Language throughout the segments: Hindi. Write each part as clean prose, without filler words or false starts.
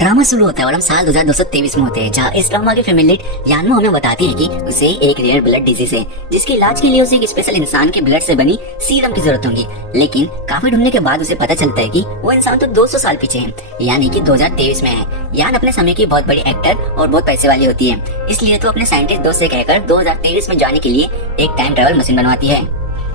ड्रामा शुरू होता है और हम साल 2223 में होते हैं, जहाँ इस ड्रामा की फीमेल लीड यान्मो हमें बताती है कि उसे एक रेयर ब्लड डिजीज है, जिसके इलाज के लिए उसे एक स्पेशल इंसान के ब्लड से बनी सीरम की जरूरत होगी। लेकिन काफी ढूंढने के बाद उसे पता चलता है कि वो इंसान तो 200 साल पीछे है, यानी कि 2023 में है। यान अपने समय की बहुत बड़ी एक्टर और बहुत पैसे वाली होती है, इसलिए तो अपने साइंटिस्ट दोस्त से कहकर 2023 में जाने के लिए एक टाइम ट्रेवल मशीन बनवाती है।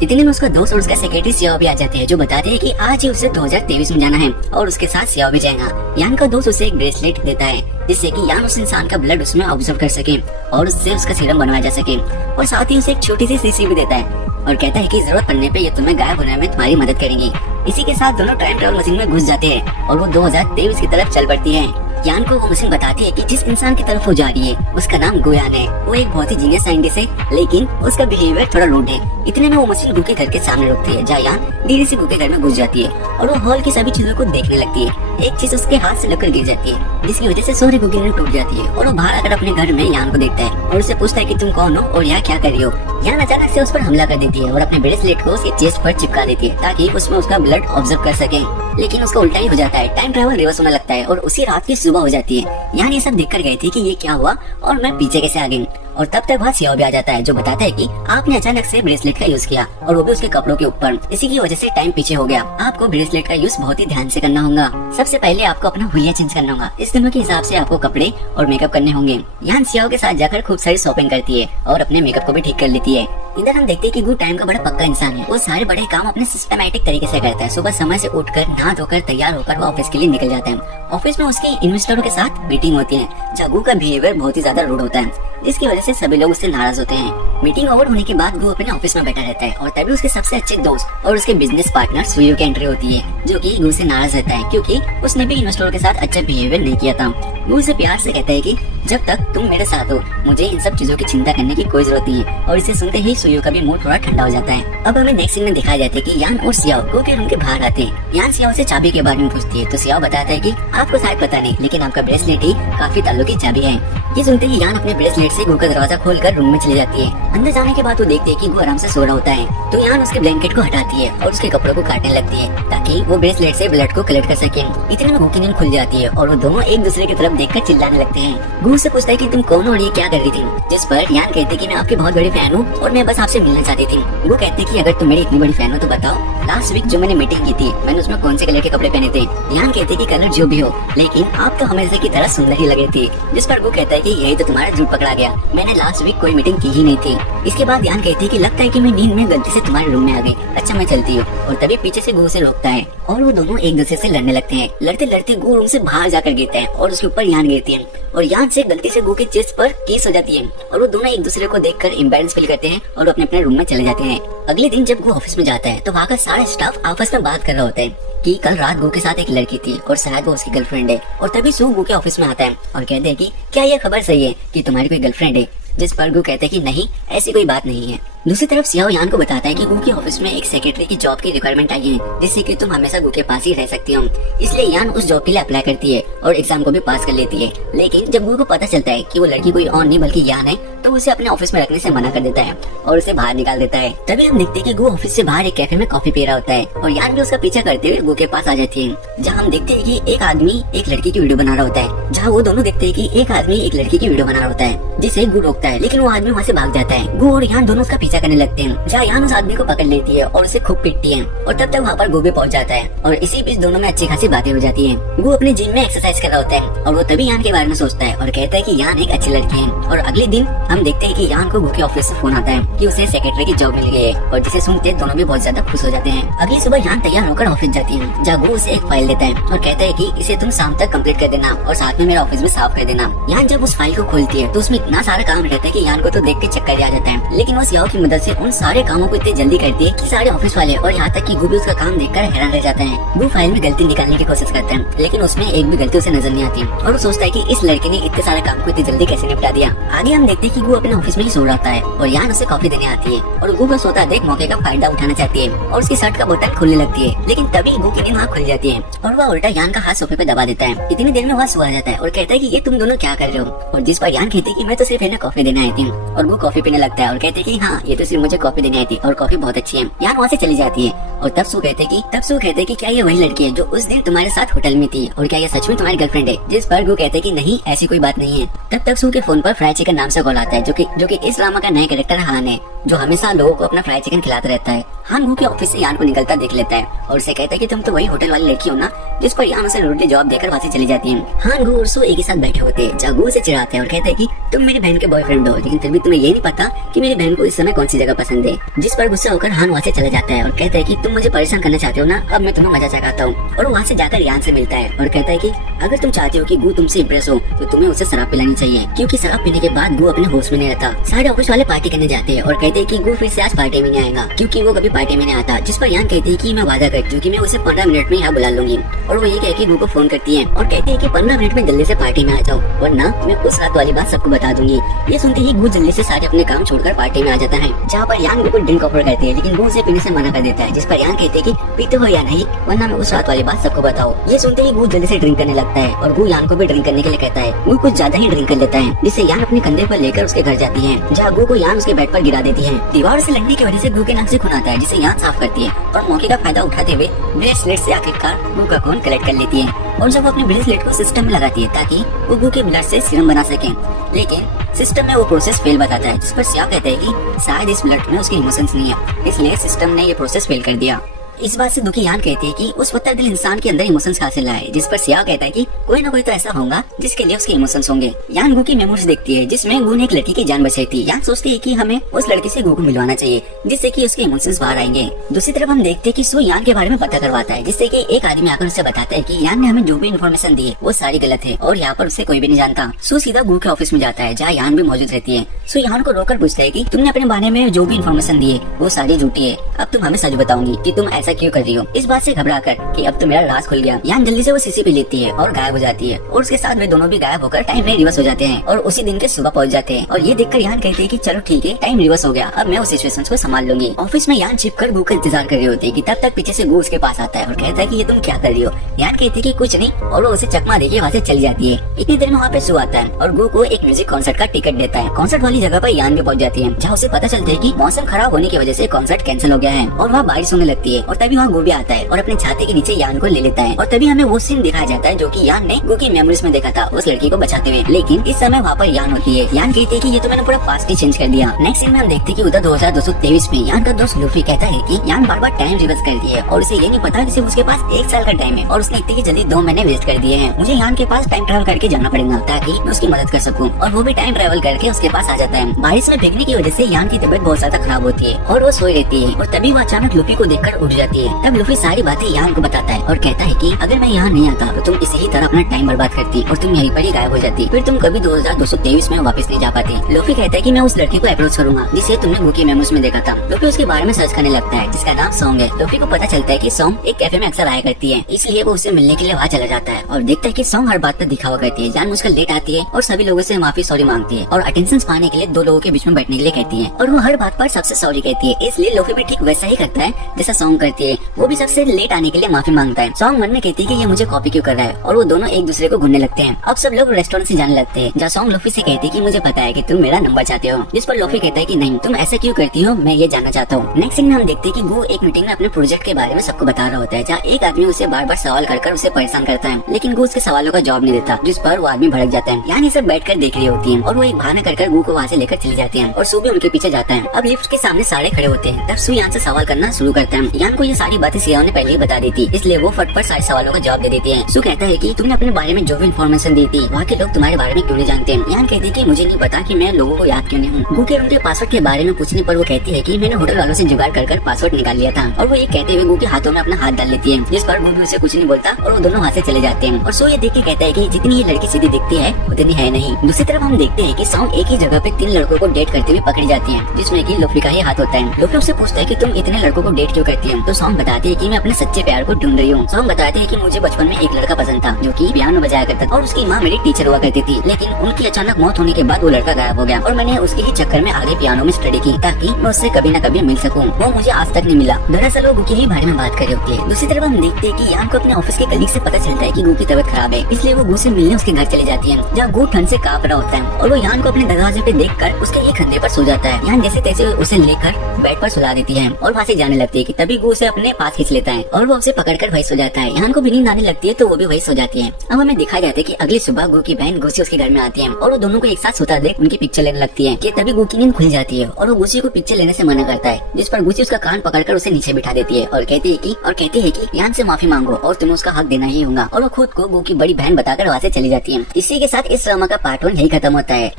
इतने में उसका दोस्त और उसका सेक्रेटरी सियाओ भी आ जाते हैं, जो बताते हैं कि आज ही उसे 2023 में जाना है और उसके साथ सियाओ भी जाएगा। यान का दोस्त उसे एक ब्रेसलेट देता है, जिससे कि यान उस इंसान का ब्लड उसमें ऑब्जर्व कर सके और उससे उसका सीरम बनवाया जा सके। और साथ ही उसे एक छोटी सी शीशी भी देता है और कहता है कि जरूरत पड़ने पे ये तुम्हें गायब होने में तुम्हारी मदद करेंगी। इसी के साथ दोनों टाइम ट्रेवल मशीन में घुस जाते हैं और वो 2023 की तरफ चल पड़ती है। यान को वो मशीन बताती है कि जिस इंसान की तरफ वो जा रही है उसका नाम गुयान है। वो एक बहुत ही जीनियस साइंटिस्ट है, लेकिन उसका बिहेवियर थोड़ा रूड है। इतने में वो मशीन गु के घर के सामने रुकती है, जहाँ यान धीरे से गु के घर में घुस जाती है और वो हॉल की सभी चीजों को देखने लगती है। एक चीज उसके हाथ से लगकर गिर जाती है, जिसकी वजह से सारी गु की नींद टूट जाती है और वो बाहर आकर अपने घर में यान को देखता है और उससे पूछता है कि तुम कौन हो और यहाँ क्या कर रही हो। यान अचानक से उस पर हमला कर देती है और अपने ब्रेसलेट को उसके चेस्ट पर चिपका देती है ताकि उसमें उसका ब्लड ऑब्जर्व कर सके। लेकिन उसका उल्टा ही हो जाता है, टाइम ट्रेवल रिवर्स होने लगता है और उसी रात की सुबह हो जाती है। यान ये सब देखकर गई थी कि ये क्या हुआ और मैं पीछे कैसे आ गई। और तब तक वहाँ सियाओ भी आ जाता है, जो बताता है कि आपने अचानक से ब्रेसलेट का यूज किया और वो भी उसके कपड़ों के ऊपर। इसी की वजह से टाइम पीछे हो गया। आपको ब्रेसलेट का यूज बहुत ही ध्यान से करना होगा। सबसे पहले आपको अपना हुलिया चेंज करना होगा। इस दिनों के हिसाब से आपको कपड़े और मेकअप करने होंगे। यान सियाओ के साथ जाकर खूब सारी शॉपिंग करती है और अपने मेकअप को भी ठीक कर लेती है। इधर हम देखते हैं कि गु टाइम का बड़ा पक्का इंसान है। वो सारे बड़े काम अपने सिस्टमैटिक तरीके से करता है। सुबह समय से उठकर नहा धोकर तैयार होकर वो ऑफिस के लिए निकल जाता है। ऑफिस में उसके इन्वेस्टरों के साथ मीटिंग होती है, जहाँ गु का बिहेवियर बहुत ही ज्यादा रूड होता है, जिसकी वजह से सभी लोग उससे नाराज होते हैं। मीटिंग ओवर होने के बाद गु अपने ऑफिस में बैठा रहता है और तभी उसके सबसे अच्छे दोस्त और उसके बिजनेस पार्टनर सुयो की एंट्री होती है, जो कि गु से नाराज रहता है क्योंकि उसने भी इन्वेस्टरों के साथ अच्छा बिहेवियर नहीं किया था। गु उसे प्यार से कहता है कि जब तक तुम मेरे साथ हो मुझे इन सब चीजों की चिंता करने की कोई जरूरत नहीं है। और इसे सुनते ही सुयो का भी मूड थोड़ा ठंडा हो जाता है। अब हमें नेक्स्ट सीन में दिखाया जाता है कि यान और सियाओ गु के रूम के बाहर आते हैं। यान सियाओ से चाबी के बारे में पूछती है तो सियाओ बताता है कि आपको शायद पता नहीं, लेकिन आपका ब्रेसलेट ही काफी ताल्लुक की चाबी है। ये सुनते ही यान अपने ब्रेसलेट से गु का दरवाजा खोलकर रूम में चली जाती है। अंदर जाने के बाद वो देखते हैं कि गु आराम से सो रहा होता है, तो यान उसके ब्लैंकेट को हटाती है और उसके कपड़ों को काटने लगती है ताकि वो ब्रेसलेट से ब्लड को कलेक्ट कर सके। इतने में गु की नींद खुल जाती है और वो दोनों एक दूसरे की तरफ देखकर चिल्लाने लगते हैं। गु से पूछता है कि तुम कौन हो और ये क्या कर रही थी, जिस पर यान कहते कि मैं आपकी बहुत बड़ी फैन हूँ और मैं बस आपसे मिलना चाहती थी। गु कहते कि अगर तुम मेरी इतनी बड़ी फैन हो तो बताओ लास्ट वीक जो मैंने मीटिंग की थी मैंने उसमें कौन से कलर के कपड़े पहने थे। यान कहते कि कलर जो भी हो, लेकिन आप तो हमेशा की तरह सुंदर ही लगे थे। जिस पर गु कहता है कि यही तो तुम्हारा झूठ पकड़ा गया, मैंने लास्ट वीक कोई मीटिंग की ही नहीं थी। इसके बाद यान कहती है कि लगता है कि मैं नींद में गलती से तुम्हारे रूम में आ गई, अच्छा मैं चलती हूँ। और तभी पीछे से गु से रोकता है और वो दोनों एक दूसरे से लड़ने लगते हैं। लड़ते लड़ते गु रूम से बाहर जाकर गिरता है और उसके ऊपर यान गिरती है और यान से गलती से गु के चेस्ट पर किस हो जाती है और वो दोनों एक दूसरे को देखकर इम्बैलेंस फील करते हैं और अपने अपने रूम में चले जाते हैं। अगले दिन जब गु ऑफिस में जाता है तो वहाँ का सारा स्टाफ आपस में बात कर रहा होता है कि कल रात गु के साथ एक लड़की थी और शायद वो उसकी गर्लफ्रेंड है। और तभी सू गु के ऑफिस में आता है और कहते हैं कि क्या ये खबर सही है कि तुम्हारी कोई गर्लफ्रेंड है, जिस पर गु कहते हैं कि नहीं ऐसी कोई बात नहीं है। दूसरी तरफ सियाओ यान को बताता है कि गु के ऑफिस में एक सेक्रेटरी की जॉब की रिक्वायरमेंट आई है, जिससे कि तुम हमेशा गु के पास ही रह सकती हो। इसलिए यान उस जॉब के लिए अप्लाई करती है और एग्जाम को भी पास कर लेती है। लेकिन जब गु को पता चलता है कि वो लड़की कोई और नहीं बल्कि यान है, तो उसे अपने ऑफिस में रखने से मना कर देता है और उसे बाहर निकाल देता है। तभी हम देखते हैं कि गु ऑफिस से बाहर एक कैफे में कॉफी पी रहा होता है और यान भी उसका पीछा करते हुए गु के पास आ जाती है, जहाँ हम देखते हैं कि एक आदमी एक लड़की की वीडियो बना रहा होता है। जहाँ वो दोनों देखते हैं कि एक आदमी एक लड़की की वीडियो बना रहा होता है, जिसे गु रोकता है, लेकिन वो आदमी वहाँ से भाग जाता है। गु और यान दोनों उसका पीछा करने लगते हैं, जहाँ यान उस आदमी को पकड़ लेती है और उसे खूब पीटती है। और तब तक वहाँ पर गु भी पहुँच जाता है और इसी बीच दोनों में अच्छी खासी बातें हो जाती है। गु अपने जिम में एक्सरसाइज कर रहा होता है और वो तभी यान के बारे में सोचता है और कहता है कि यान एक अच्छी लड़की है। और अगले दिन हम देखते हैं कि यान को गु के ऑफिस से फोन आता है कि उसे सेक्रेटरी की जॉब मिल गई है और जिसे सुनते दोनों भी बहुत ज्यादा खुश हो जाते हैं। अगली सुबह यान तैयार होकर ऑफिस जाती है, जहाँ गु उसे एक फाइल देता है और कहता है कि इसे तुम शाम तक कंप्लीट कर देना और साथ में मेरा ऑफिस भी साफ कर देना। यान जब उस फाइल को खोलती है तो उसमें इतना सारा काम रहता है कि यान को तो देख के चक्कर आ जाता है, लेकिन वो सियाओ की मदद से उन सारे कामों को इतनी जल्दी करती है कि सारे ऑफिस वाले और यहाँ तक कि गु भी उसका काम देखकर हैरान रह जाते हैं। गु फाइल में गलती निकालने की कोशिश करता है, लेकिन उसमें एक भी गलती उसे नजर नहीं आती और वो सोचता है कि इस लड़के ने इतने सारे काम को इतनी जल्दी कैसे निपटा दिया। आगे हम देखते हैं कि गु अपने ऑफिस में ही सो रहा है और यान उसे कॉफी देने आती है और गु का सोता देख मौके का फायदा उठाना चाहती है और उसकी शर्ट का बटन खुलने लगती है, लेकिन तभी गु की नींद वहाँ खुल जाती है और वह उल्टा यान का हाथ सोफे पे दबा देता है। इतनी देर में वह सो जाता है और कहता है कि ये तुम दोनों क्या कर रहे हो, और जिस पर यान कहती है कि मैं तो सिर्फ इन्हें कॉफी देने आई थी और गु कॉफी पीने लगता है और कहते हैं कि हाँ ये ये तो सिर्फ मुझे कॉफी देने आई थी और कॉफी बहुत अच्छी है। यान वहाँ से चली जाती है और तब सू कहते कि क्या ये वही लड़की है जो उस दिन तुम्हारे साथ होटल में थी और क्या ये सच में तुम्हारी गर्लफ्रेंड है? जिस पर गु कहते कि नहीं, ऐसी कोई बात नहीं है। तब सू के फोन पर फ्राई चिकन नाम से कॉल आता है जो कि इस ड्रामा का नया कैरेक्टर हान है, जो हमेशा लोगों को अपना फ्राई चिकन खिलाता रहता है। हान गु के ऑफिस से यान को निकलता देख लेता है और उसे कहता है कि तुम तो वही होटल वाली लड़की हो ना, जिस पर यान उसे रूडली जवाब देकर वहाँ से चली जाती है। हान गु और सू एक ही साथ बैठे होते हैं, जहाँ गु से चिढ़ाते हैं और कहते हैं कि तुम मेरी बहन के बॉयफ्रेंड हो, लेकिन फिर भी तुम्हें ये नहीं पता कि मेरी बहन को इस समय कौन सी जगह पसंद है। जिस पर गुस्सा होकर हान वहाँ से चला जाता है और कहता है कि तुम मुझे परेशान करना चाहते हो ना, अब मैं तुम्हें मजा चखाता हूँ। और वहाँ से जाकर यान से मिलता है और कहता है कि अगर तुम चाहते हो कि गु तुमसे इम्प्रेस हो तो तुम्हें उसे शराब पिलानी चाहिए, क्योंकि शराब पीने के बाद गु अपने होश में नहीं रहता। सारे ऑफिस वाले पार्टी करने जाते हैं और कहते हैं कि गु फिर से आज पार्टी में नहीं आएगा, क्योंकि वो कभी पार्टी में नहीं आता। जिस पर यान कहती है कि मैं वादा करती हूँ कि मैं उसे 15 मिनट में यहाँ बुला लूंगी। और वो ये कह के गु को फोन करती है और कहती है कि 15 मिनट में जल्दी से पार्टी में आ जाओ, वरना मैं उस रात वाली बात सबको बता दूंगी। ये सुनते ही गु जल्दी से सारे अपने काम छोड़कर पार्टी में आ जाता है, जहाँ पर यान गु को ड्रिंक ऑफर करती है, लेकिन गु उसे पीने से मना कर देता है। जिस पर यान कहते हैं कि पीते हो या नहीं, वरना मैं उस रात वाली बात सबको बताओ। ये सुनते ही गु जल्दी से ड्रिंक करने लगता है और गु यान को भी ड्रिंक करने के लिए कहता है। गु कुछ ज्यादा ही ड्रिंक कर लेता है, जिससे यान अपने कंधे पर लेकर उसके घर जाती है, जहाँ गु को यान उसके बेड पर गिरा देती है। दीवार से लगने की वजह से गु के नाक से खून आता है, जिसे यान साफ करती है और मौके का फायदा उठाते हुए ब्रेसलेट से आखिरकार गु का खून कलेक्ट कर लेती है। और जब वो अपने ब्रेसलेट को सिस्टम में लगाती है ताकि वो गु के ब्लड से सीरम बना सके, लेकिन सिस्टम में वो प्रोसेस फेल बताता है। जिस पर सिया कहता है कि शायद इस ब्लड में उसके इमोशंस नहीं है, इसलिए सिस्टम ने ये प्रोसेस फेल कर दिया। इस बात से दुखी यान कहती है कि उस पत्थर दिल इंसान के अंदर इमोशंस कहाँ से लाए। जिस पर सिया कहता है कि कोई ना कोई तो ऐसा होगा जिसके लिए उसके इमोशंस होंगे। यान गु की मेमोरीज देखती है, जिसमें गु ने एक लड़की की जान बचाई थी। यान सोचती है कि हमें उस लड़की से गु को मिलवाना चाहिए, जिससे कि उसके इमोशंस बाहर आएंगे। दूसरी तरफ हम देखते हैं कि सू यान के बारे में पता करवाता है, जिससे कि एक आदमी आकर उसे बताता है कि यान ने हमें जो भी इन्फॉर्मेशन दी है वो सारी गलत है और यहाँ पर उसे कोई भी नहीं जानता। सू सीधा गु के ऑफिस में जाता है, जहाँ यान भी मौजूद रहती है। सू यान को रोककर पूछता है कि तुमने अपने बारे में जो भी इन्फॉर्मेशन दी है वो सारी झूठी है, अब तुम हमें सच बताऊंगी कि तुम ऐसा क्यों कर रही हो। इस बात से घबराकर कि अब तो मेरा राज खुल गया, यान जल्दी से वो सीसी पे लेती है और गायब हो जाती है और उसके साथ वे दोनों भी गायब होकर टाइम में रिवर्स हो जाते हैं और उसी दिन के सुबह पहुंच जाते हैं। और ये देखकर यान कहते हैं कि चलो ठीक है, टाइम रिवर्स हो गया, अब मैं उस सिचुएशन को संभाल लूंगी। ऑफिस में यान छिपकर गु का इंतजार कर रही होती है कि तब तक पीछे से गु उसके पास आता है और कहता है कि ये तुम क्या कर रही हो। यान कहती है कि कुछ नहीं, और वो उसे चकमा देके वहाँ से चली जाती है। इतनी देर में वहाँ पे सू आता है और गु को एक म्यूजिक कॉन्सर्ट का टिकट देता है। कॉन्सर्ट वाली जगह पर यान भी पहुंच जाती है, जहाँ उसे पता चलता है कि मौसम खराब होने की वजह से कॉन्सर्ट कैंसिल हो गया है और वहाँ बारिश होने लगती है। और तभी वहाँ गु भी आता है और अपने छाते के नीचे यान को ले लेता है। और तभी हमें वो सीन दिखाया जाता है जो कि यान ने गु की मेमोरीज में देखा था उस लड़की को बचाते हुए, लेकिन इस समय वहाँ पर यान होती है। यान कहती है कि ये तो मैंने पूरा पास्ट ही चेंज कर दिया। नेक्स्ट सीन में हम देखते हैं कि उधर 2223 में यान का दोस्त लूफी कहता है कि यान बार बार टाइम रिवर्स कर दिया है और उसे ये नहीं पता कि सिर्फ उसके पास 1 साल का टाइम है और उसने इतनी जल्दी 2 महीने वेस्ट कर दिए हैं। मुझे यान के पास टाइम ट्रैवल करके जाना पड़ेगा ताकि मैं उसकी मदद कर सकूं। और वो भी टाइम ट्रैवल करके उसके पास आ जाता है। बारिश में भीगने की वजह से यान की तबीयत बहुत ज्यादा खराब होती है और वो सोई रहती है। और तभी वो अचानक लूफी को देखकर उठ जाती है। तब लूफी सारी बातें यान को बताता है और कहता है कि अगर मैं यहाँ नहीं आता तो तुम इसी ही तरह अपना टाइम बर्बाद करती और तुम यहीं पर ही गायब हो जाती, फिर तुम कभी 2223 में वापस नहीं जा पाती। लूफी कहता है कि मैं उस लड़की को अप्रोच करूंगा जिसे तुमने गु की मेमोरीज में देखा था। लूफी उसके बारे में सर्च करने लगता है, जिसका नाम सॉन्ग है। लूफी को पता चलता है कि सॉन्ग एक कैफे में अक्सर आया करती है, इसलिए वो उससे मिलने के लिए वहाँ चला जाता है और देखता है कि सॉन्ग हर बात पर दिखावा करती है। जान मुझको लेट आती है और सभी लोगों से माफी सॉरी मांगती है और अटेंशन पाने के लिए 2 लोगों के बीच में बैठने के लिए कहती है और वो हर बात पर सबसे सॉरी कहती है। इसलिए लूफी भी ठीक वैसा ही करता है जैसा सॉन्ग करती है, वो भी सबसे लेट आने के लिए माफी मांगता है। सॉन्ग मन में कहती है कि ये मुझे कॉपी क्यों कर रहा है और वो दोनों एक दूसरे को घूरने लगते हैं। अब सब लोग रेस्टोरेंट से जाने लगते हैं, जहाँ सॉन्ग लूफी से कहती है कि मुझे पता है कि तुम मेरा नंबर चाहते हो, जिस पर लूफी कहता है कि नहीं, तुम ऐसा क्यों करती हो, मैं ये जानना चाहता हूँ। नेक्स्ट सीन में हम देखते हैं कि गु एक मीटिंग में अपने प्रोजेक्ट के बारे में सबको बता रहा होता है, जहाँ एक आदमी उसे बार बार सवाल कर उसे परेशान करता है, लेकिन गु उसके सवालों का जवाब नहीं देता, जिस पर वो आदमी भड़क जाता है। यानी सब बैठकर देख रही होती है और वो एक बहाना कर गु को वहाँ से लेकर चली जाती है और सू भी उनके पीछे जाता है। अब लिफ्ट के सामने सारे खड़े होते हैं, तब सू यान से सवाल करना शुरू करता है। यान को ये सारी बातें सिया ने पहले ही बता दी थी, इसलिए वो फटफट सारे सवालों का जवाब दे देती है। सू कहता है कि तुमने अपने बारे में जो भी इन्फॉर्मेशन दी थी वहाँ के लोग तुम्हारे बारे में क्यों नहीं जानते हैं। यान कहती है कि मुझे नहीं पता कि मैं लोगों को याद क्यों नहीं हूँ। गु के उनके पासवर्ड के बारे में पूछने पर वो कहती है कि मैंने होटल वालों से जुगाड़ कर पासवर्ड निकाल लिया था और वो ये कहते हुए गु के हाथों में अपना हाथ डाल लेती है, जिस पर गु भी उसे कुछ नहीं बोलता और वो दोनों वहाँ से चले जाते हैं। और सो ये देख के कहता है कि जितनी ये लड़की सीधी दिखती है उतनी है नहीं। दूसरी तरफ हम देखते हैं कि सॉन्ग एक ही जगह पे 3 लड़कों को डेट करते हुए पकड़ी जाती है, जिसमें कि लूफी का ही हाथ होता है। लूफी उससे पूछता है कि तुम इतने लड़कों को डेट क्यों करती है, तो सॉन्ग बताती है कि मैं अपने सच्चे प्यार को ढूंढ रही हूँ। सॉन्ग बताते हैं कि मुझे बचपन में एक लड़का पसंद था जो कि पियानो बजाया करता था और उसकी माँ मेरी टीचर हुआ करती थी, लेकिन उनकी अचानक मौत होने के बाद वो लड़का गायब हो गया और मैंने उसके ही चक्कर में आगे पियानो में स्टडी की ताकि मैं उससे कभी न कभी मिल सकूं। वो मुझे आज तक नहीं मिला। दरअसल वो गु के ही बारे में बात कर रही होती है। दूसरी तरफ हम देखते हैं कि यान को अपने ऑफिस के कलीग से पता चलता है कि गू की तबीयत खराब है, इसलिए वो गू से मिलने उसके घर चली जाती है, जहाँ गू ठंड से कांप रहा होता है और वो यान को अपने दरवाजे पे देखकर उसके एक कंधे पर सो जाता है। यान जैसे तैसे उसे लेकर बेड पर सुला देती है और वहाँ से जाने लगती है कि तभी गू उसे अपने पास खींच लेता है और वो उसे पकड़कर वही सो जाता है। यान को भी नींद आने लगती है तो वो भी वही सो जाती है। अब हमें दिखाया जाता है कि अगली सुबह गू की बहन गुसी उसके घर में आती है और वो दोनों को एक साथ सोता देख उनकी पिक्चर लेने लगती है कि तभी गू की नींद खुल जाती है और वो गुसी को पिक्चर लेने से मना करता है, जिस पर गुसी उसका कान पकड़कर उसे नीचे बिठा देती है और कहती है कि यान से माफी मांगो और तुम्हें उसका हक देना ही होगा, और वो खुद को गू की बड़ी बहन बताकर वहाँ से चली जाती है। इसी के साथ इस ड्रामा का पार्ट 1 यही खत्म होता है।